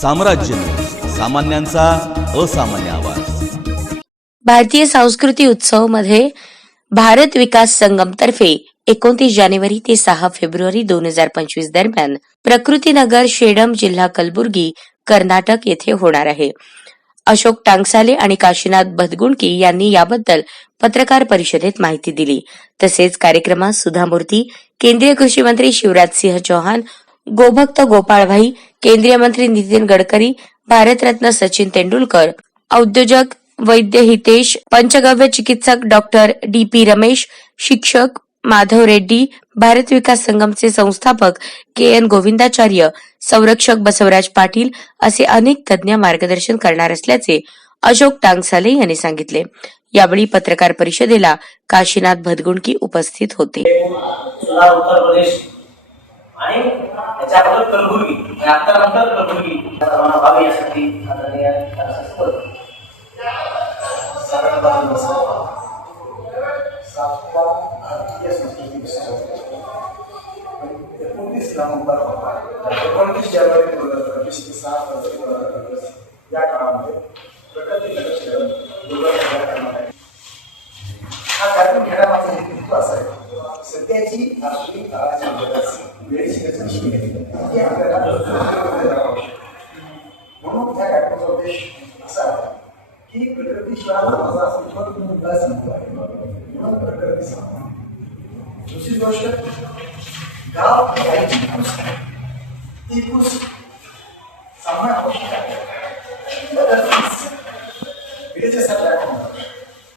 साम्राज्य. सामान्यांचा असामान्य आवाज. भारतीय संस्कृती उत्सवमध्ये भारत विकास संगम तर्फे एकोणतीस जानेवारी ते सहा फेब्रुवारी दोन हजार पंचवीस दरम्यान प्रकृतीनगर शेडम जिल्हा कलबुर्गी कर्नाटक येथे होणार आहे. अशोक टांगसाले आणि काशीनाथ बदगुणकी यांनी याबद्दल पत्रकार परिषदेत माहिती दिली. तसेच कार्यक्रमात सुधा मूर्ती केंद्रीय कृषी मंत्री शिवराज सिंह चौहान गोभक्त गोपाळभाई केंद्रीय मंत्री नितीन गडकरी भारतरत्न सचिन तेंडुलकर औद्योजक वैद्य हितेश पंचगव्य चिकित्सक डॉक्टर डी पी रमेश शिक्षक माधव रेड्डी भारत विकास संगमचे संस्थापक के एन गोविंदाचार्य संरक्षक बसवराज पाटील असे अनेक तज्ज्ञ मार्गदर्शन करणार असल्याचे अशोक टांगसाले यांनी सांगितले. यावेळी पत्रकार परिषदेला काशीनाथ भदगुणकी उपस्थित होते. उत्तर प्रदेश आणि त्याच्याबद्दल कलबुर्गी आणि आता नंतर कलबुर्गी सर्वांना व्हावे यासाठी आदरणीय. सातवा भारतीय संस्कृती एकोणतीस नोव्हेंबर एकोणतीस जानेवारी दोन हजार पंचवीस ते सहा फेब्रुवारी दोन हजार पंचवीस या काळामध्ये प्रगती शहर दुर्गा करण्यात हा कार्यक्रम घेण्यामागचा हेतू असा आहे सध्याची आधुनिक काळाची गरज वेळेची गरज कशी आपल्याला म्हणून त्या कार्यक्रमाचा उद्देश असा की प्रकृतीशिवाय माझा अस्तित्व मुद्दा संपतो म्हणून प्रकृती संपतो दुसरी गोष्ट गाव ही आईची कुस ती कुस सांभाळ आवश्यक आहे बदलतीच वेळेच्या